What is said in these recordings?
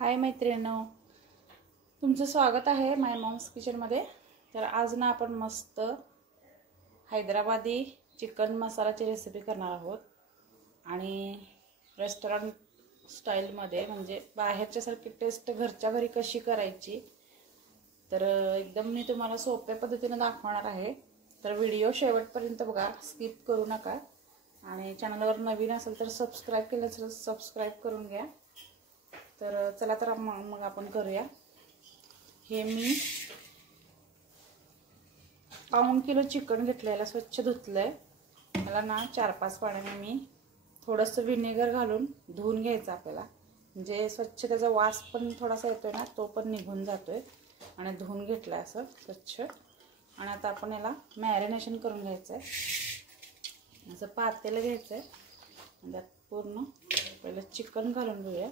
हाय मैत्रिणींनो, तुमचं स्वागत आहे माय मॉम्स किचनमध्ये। तर आज ना आपण मस्त हैदराबादी चिकन मसालाची रेसिपी करणार आहोत आणि रेस्टॉरंट स्टाईलमध्ये, म्हणजे बाहेरच्यासारखी टेस्ट घरच्या घरी कशी करायची तर एकदम मी तुम्हाला सोप्या पद्धतीने दाखवणार आहे। तर व्हिडिओ शेवटपर्यंत बघा, स्किप करू नका आणि चॅनलवर नवीन असेल तर सबस्क्राइब केलं तर सबस्क्राइब करून घ्या। तर चला तर मग आपण करूया। हे मी पाऊण किलो चिकन घेतलेलं, स्वच्छ धुतलंय। त्याला ना 4-5 पाण्याने मी थोडंसं व्हिनेगर घालून धुवून घ्यायचं आपल्याला, म्हणजे स्वच्छ त्याचा वास पण थोडासा येतोय ना, तो पण निघून जातोय। आणि धुवून घेतलाय असं स्वच्छ। आणि आता आपण याला मॅरिनेशन करून घ्यायचंय। असं पातेलं घ्यायचंय आणि त्यात पूर्ण पहिलं चिकन घालून घेऊया।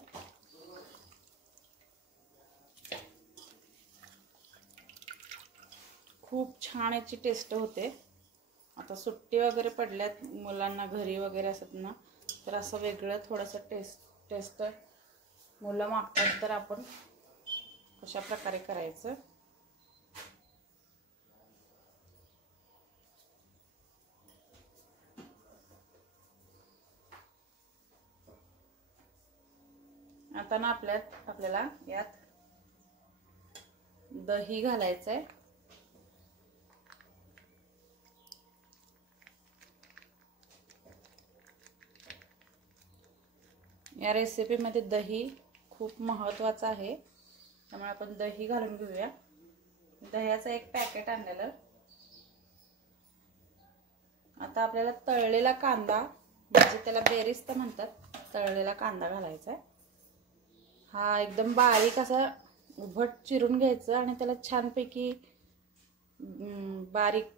खूप छान याची टेस्ट होते। आता सुट्टी वगैरे पडल्यात मुलांना घरी वगैरे असत ना, तर असं वेगळं थोडंसं टेस्ट मुलं मागतात, तर आपण कशा प्रकारे करायचं। आता ना आपल्याला यात दही घालायचंय। या रेसिपीमध्ये दही खूप महत्त्वाचं आहे, त्यामुळे आपण दही घालून घेऊया। दह्याचं एक पॅकेट आणलेलं। आता आपल्याला तळलेला कांदा, म्हणजे त्याला बेरिस्ता म्हणतात, तळलेला कांदा घालायचा आहे। हा एकदम बारीक असा उभट चिरून घ्यायचं आणि त्याला छानपैकी बारीक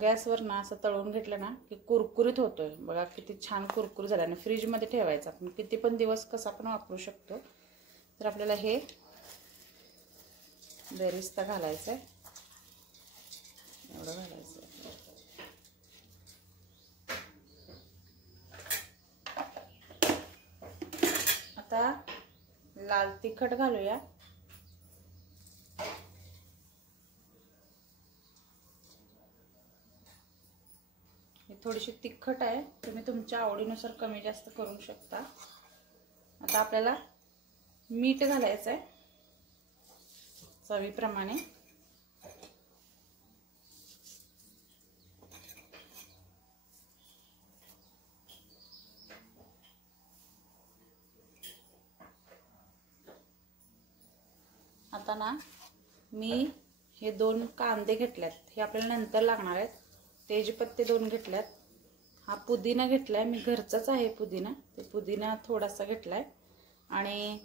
गॅसवर ना असं तळून घेतलं ना की कुरकुरीत होतोय। बघा किती छान कुरकुरीत झाला। आणि फ्रीजमध्ये ठेवायचा, आपण किती पण दिवस कसा पण वापरू शकतो। तर आपल्याला हे बेरिस्ता घालायचं आहे, एवढं घालायचं। आता लाल तिखट घालूया। थोडीशी तिखट आहे, तुम्ही तुमच्या आवडीनुसार कमी जास्त करू शकता। आता आपल्याला मीठ घालायचं आहे चवीप्रमाणे। आता ना मी हे 2 कांदे घेतल्यात, हे आपल्याला नंतर लागणार आहेत। तेजपत्ते 2 घेतल्यात। हा पुदिना घेतलाय, मी घरचाच आहे पुदिना, ते पुदिना थोडासा घेतलाय। आणि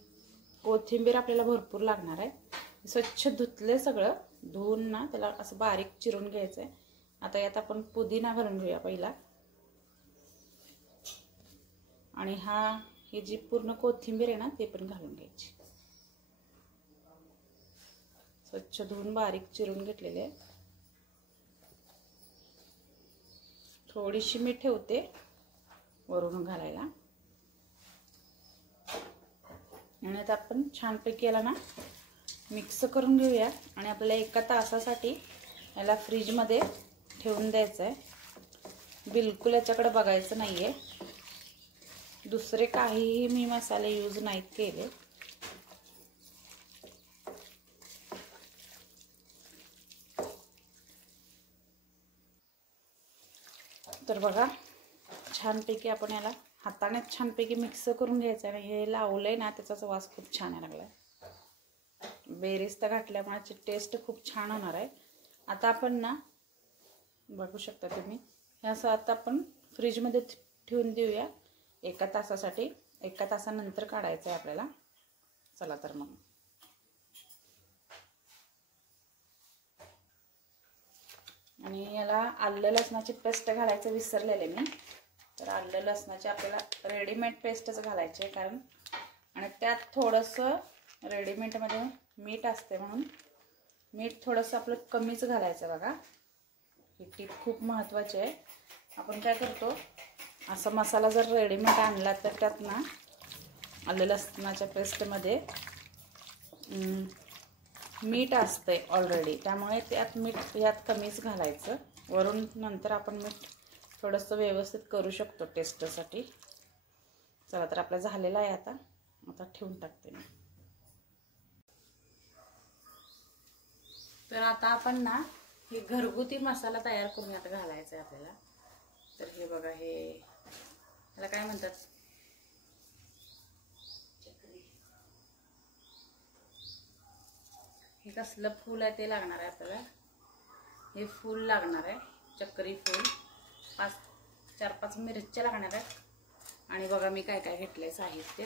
कोथिंबीर आपल्याला भरपूर लागणार आहे। स्वच्छ धुतले, सगळं धुवून ना त्याला असं बारीक चिरून घ्यायचंय। आता यात आपण पुदिना घालून घेऊया पहिला। आणि ही जी पूर्ण कोथिंबीर आहे ना, ते पण घालून घ्यायची। स्वच्छ धुवून बारीक चिरून घेतलेले आहे। थोडीशी मी ठेवते वरून घालायला। आणि आता आपण छानपैकी याला ना मिक्स करून घेऊया। आणि आपल्याला 1 तासासाठी याला फ्रीजमध्ये ठेवून द्यायचं आहे। बिलकुल याच्याकडे बघायचं नाहीये, दुसरे काहीही मी मसाले यूज नाहीत केले। तर बघा, छानपैकी आपण याला हाताने छानपैकी मिक्स करून घ्यायचं आहे। हे लावलंय ना, त्याचा वास खूप छान यायला लागलाय। बेरिस्ता घातल्यामुळे टेस्ट खूप छान होणार आहे। आता आपण ना बघू शकता तुम्ही, हे असं आता आपण फ्रीजमध्ये ठेवून देऊया 1 तासासाठी। 1 तासानंतर काढायचं आहे आपल्याला। चला तर मग। आणि याला आलं लसणाची पेस्ट घालायचं विसरलेले मी, तर आलं लसणाची आपल्याला रेडीमेड पेस्टच घालायची आहे, कारण आणि त्यात थोडंसं रेडीमेडमध्ये मीठ असते, म्हणून मीठ थोडंसं आपलं कमीच घालायचं। बघा, ही टीप खूप महत्त्वाची आहे। आपण काय करतो, असा मसाला जर रेडीमेड आणला तर त्यात ना आलं लसणाच्या पेस्टमध्ये मीठ असतंय ऑलरेडी, त्यामुळे त्यात मीठ यात कमीच घालायचं. वरून नंतर आपण मीठ थोडंसं व्यवस्थित करू शकतो टेस्टसाठी. चला तर आपला झालेला आहे. आता ठेवून टाकते मी. तर आता आपण ना हे घरगुती मसाला तयार करून आता घालायचा आहे आपल्याला. तर हे बघा, हे त्याला काय म्हणतात, हे कसलं फूल आहे ते लागणार आहे आपल्याला. हे फूल लागणार आहे, चक्री फूल. 4-5 मिरच्या लागणार आहेत. आणि बघा मी काय काय घेतलंय साहित्य.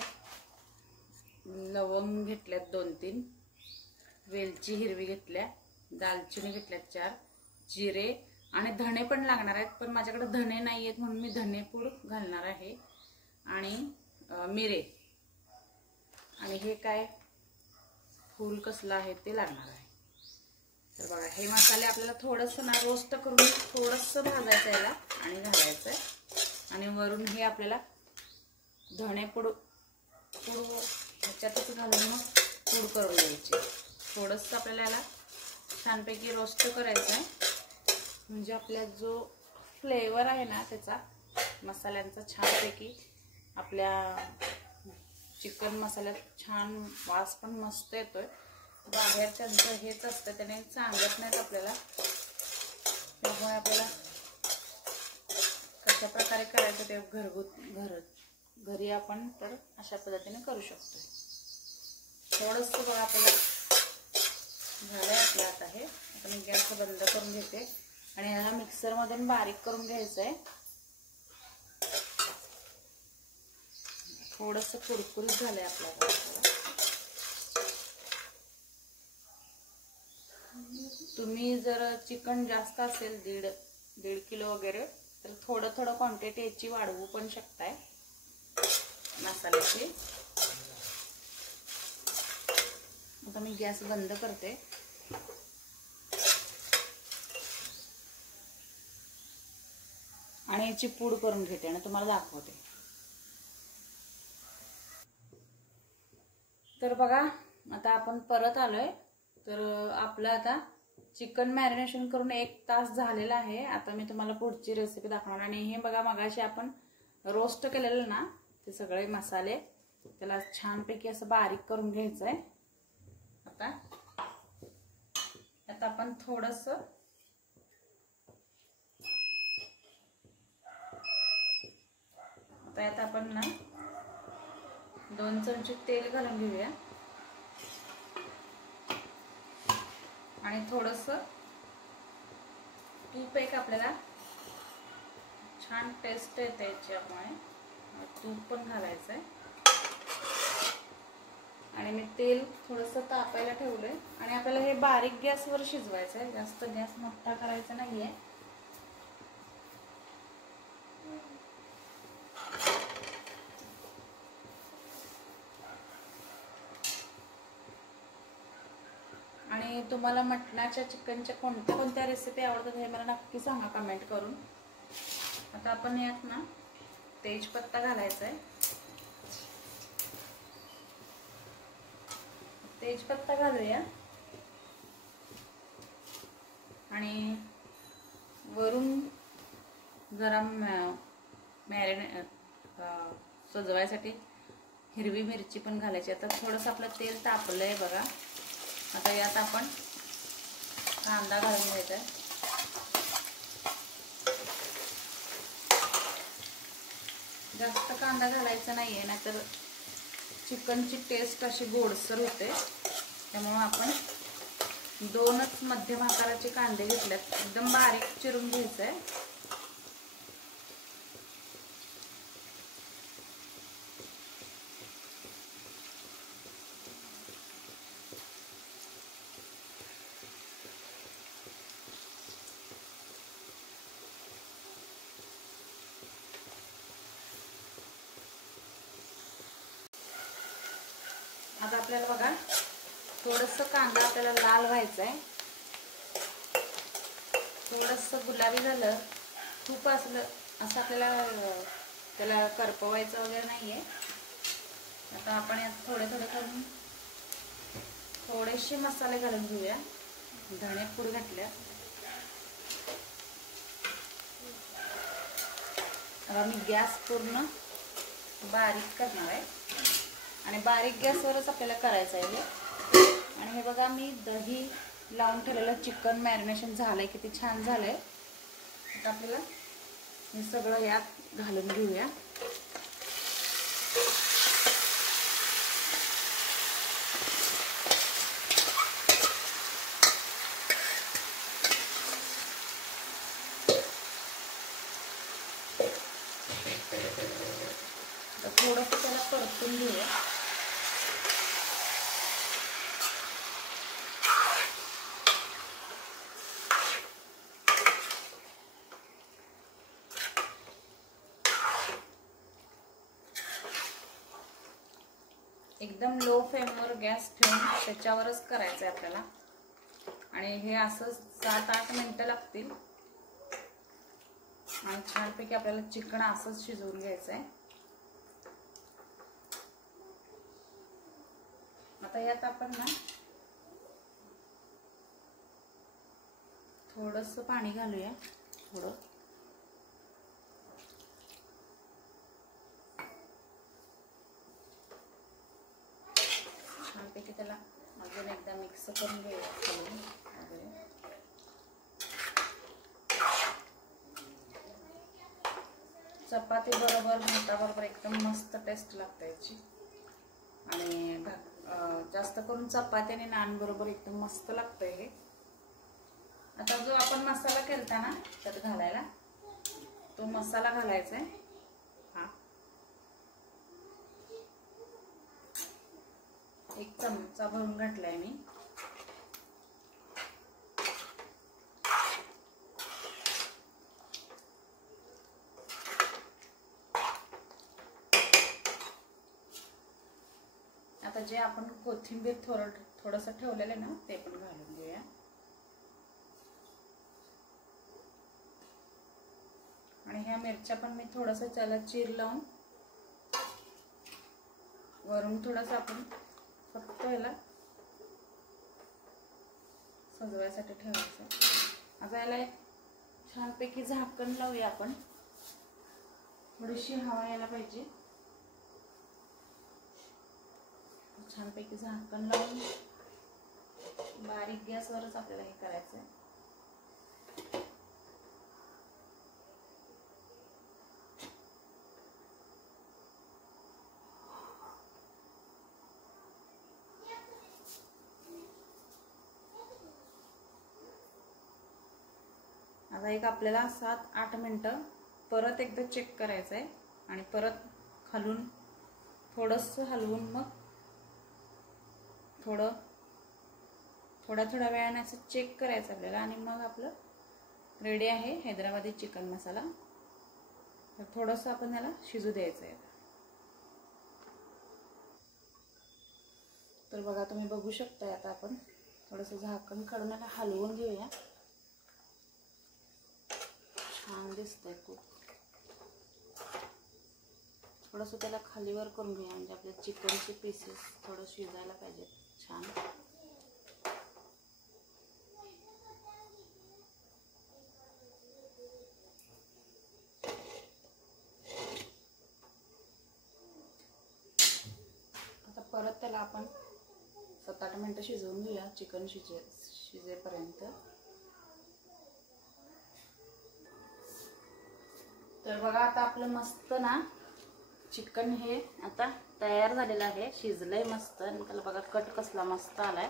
लवंग घेतल्यात 2-3, वेलची हिरवी घेतल्या, दालचिनी घेतल्यात 4, जिरे आणि धणे पण लागणार आहेत. पण माझ्याकडे धणे नाही आहेत म्हणून मी धणेपूड घालणार आहे. आणि मिरे. आणि हे काय फूल कसलं आहे ते लागणार आहे. तर बघा, हे मसाले आपल्याला थोडंसं ना रोस्ट करून थोडंसं भाजायचं याला आणि घालायचं आहे. आणि वरून हे आपल्याला धणेपूड ह्याच्यातच घालून मग पूड करून घ्यायची. थोडंसं आपल्याला याला छानपैकी रोस्ट करायचं आहे. म्हणजे आपला जो फ्लेवर आहे ना त्याचा मसाल्यांचा छानपैकी आपल्या चिकन मसाल्यात छान वास पण मस्त येतोय. बाहेर त्यांचं हेच असतं, त्याने सांगत नाहीत आपल्याला. त्यामुळे आपल्याला कशा प्रकारे करायचं ते घरी आपण तर अशा पद्धतीने करू शकतो. थोडंसं बघा आपल्याला झालंय आपलं. आता हे आता मी गॅस बंद करून घेते आणि ह्याला मिक्सरमधून बारीक करून घ्यायचं आहे. थोडंसं कुरकुरीत झालंय आपल्याला. तुम्ही जर चिकन जास्त असेल 1.5 किलो वगैरे तर थोडं क्वांटिटी याची वाढवू पण शकताय मसाल्याची. आता मी गॅस बंद करते आणि याची पूड करून घेते आणि तुम्हाला दाखवते. तर बघा, आता आपण परत आलोय. तर आपलं आता चिकन मॅरिनेशन करून 1 तास झालेला आहे. आता मी तुम्हाला पुढची रेसिपी दाखवणार. आणि हे बघा, मगाशी आपण रोस्ट केलेलं ना ते सगळे मसाले त्याला छानपैकी असं बारीक करून घ्यायचं आहे. आता आपण थोडंसं आता आपण ना 2 चमचे तेल घालून घेऊया. आणि थोडंसं तूप एक आपल्याला छान टेस्ट येते याच्यामुळे तूप पण घालायचं आहे. आणि मी तेल थोडंसं तापायला ठेवलंय. आणि आपल्याला हे बारीक गॅसवर शिजवायचं आहे, जास्त गॅस मोठा करायचा नाहीये. आणि तुम्हाला मटणाच्या चिकनच्या कोणत्या रेसिपी आवडतात हे मला नक्की सांगा कमेंट करून. आता आपण यात ना तेजपत्ता घालायचा आहे. तेजपत्ता घालूया आणि वरून जरा सजवायसाठी हिरवी मिरची पण घालायची. आता थोडंसं आपलं तेल तापलंय बघा. आता यात आपण कांदा घालून घ्यायचा आहे. जास्त कांदा घालायचा नाहीये, नाहीतर चिकनची टेस्ट अशी गोडसर होते. त्यामुळे आपण 2च मध्यम आकाराचे कांदे घेतलेत, एकदम बारीक चिरून घ्यायचं आहे. आता आपल्याला बघा थोडंसं कांदा आपल्याला लाल व्हायचा आहे. थोडंसं गुलाबी झालं, खूप असं आपल्याला त्याला करपवायचं वगैरे नाहीये. आता आपण यात थोडे करून थोडेसे मसाले घालून घेऊया. धणेपूड घातल्या. आता मी गॅस पूर्ण बारीक करणार आहे आणि बारीक गॅसवरच आपल्याला करायचं आहे हे. आणि हे बघा मी दही लावून ठेवलेलं चिकन मॅरिनेशन झालंय, किती छान झालंय. आता आपल्याला हे सगळं यात घालून घेऊया. थोडंसं त्याला परतून घेऊया. एकदम लो फ्लेमवर गॅस ठेवून त्याच्यावरच करायचं आहे आपल्याला. आणि हे असं 7-8 मिनिटं लागतील. आणि छानपैकी आपल्याला चिकन असंच शिजवून घ्यायचं आहे. आता यात आपण ना थोडंसं पाणी घालूया. थोडं छानपैकी त्याला अजून एकदा मिक्स करून घेऊया वगैरे. चपाती बरोबर भाताबरोबर एकदम मस्त टेस्ट लागते याची. आणि जास्त करून चपाती आणि नान बरोबर एकदम मस्त लागतंय हे. आता जो आपण मसाला केलता ना त्यात घालायला, तो मसाला घालायचा आहे. हा, 1 चमचा भरून घातलाय मी. आता जे आपण कोथिंबीर थोडंसं ठेवलेलं आहे ना ते पण घालून घेऊया. आणि ह्या मिरच्या पण मी थोडंसं त्याला चीर लावून वरून थोडंसं आपण फक्त याला सजवायसाठी ठेवायचं. आता याला छानपैकी झाकण लावूया आपण. थोडीशी हवा यायला पाहिजे. छानपैकी झाकण लावून बारीक गॅसवरच आपल्याला हे करायचं आहे. आता एक आपल्याला 7-8 मिनिटं परत एकदा चेक करायचं आहे. आणि परत खालून थोडंसं हलवून मग थोड्या वेळाने असं चेक करायचं आपल्याला. आणि मग आपलं रेडी आहे हैदराबादी चिकन मसाला. तर थोडंसं आपण याला शिजू द्यायचं आहे. तर बघा तुम्ही बघू शकता. आता आपण थोडंसं झाकण काढून याला हलवून घेऊया. छान दिसतंय खूप. थोडंसं त्याला खालीवर करून घेऊया म्हणजे आपल्या चिकनचे पीसेस थोडं शिजायला पाहिजेत छान. आता परत त्याला आपण 7-8 मिनिटं शिजवून घेऊया चिकन शिजेपर्यंत. तर बघा आता आपलं मस्त ना चिकन हे आता तयार झालेलं आहे. शिजलंय मस्त. आणि त्याला बघा कट कसला मस्त आलाय.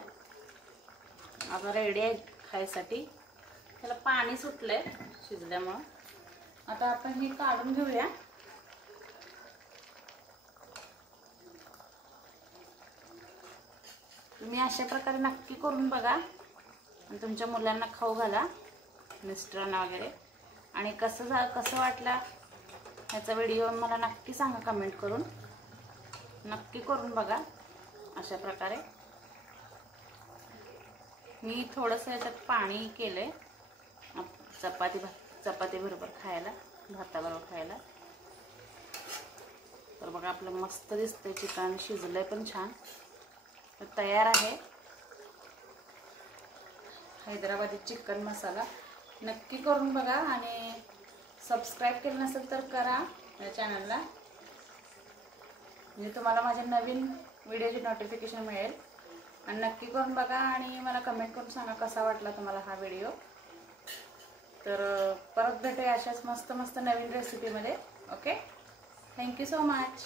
आता रेडी आहे खायसाठी. त्याला पाणी सुटलंय शिजल्यामुळं. आता आपण हे काढून घेऊया. तुम्ही अशा प्रकारे नक्की करून बघा आणि तुमच्या मुलांना खाऊ घाला, मिस्टरांना वगैरे. आणि कसं वाटला ह्याचा व्हिडिओ मला नक्की सांगा कमेंट करून. नक्की करून बघा अशा प्रकारे. मी थोडंसं याच्यात पाणी केलंय चपाती बरोबर खायला, भाताबरोबर खायला. तर बघा आपलं मस्त दिसतंय चिकन. शिजलंय पण छान. तर तयार आहे. हैदराबादी चिकन मसाला नक्की करून बघा आणि सबस्क्राईब केलं नसेल तर करा या चॅनलला, म्हणजे तुम्हाला माझ्या नवीन व्हिडिओची नोटिफिकेशन मिळेल. आणि नक्की करून बघा आणि मला कमेंट करून सांगा कसा वाटला तुम्हाला हा व्हिडिओ. तर परत भेटूया अशाच मस्त मस्त नवीन रेसिपीमध्ये. Okay, thank you so much.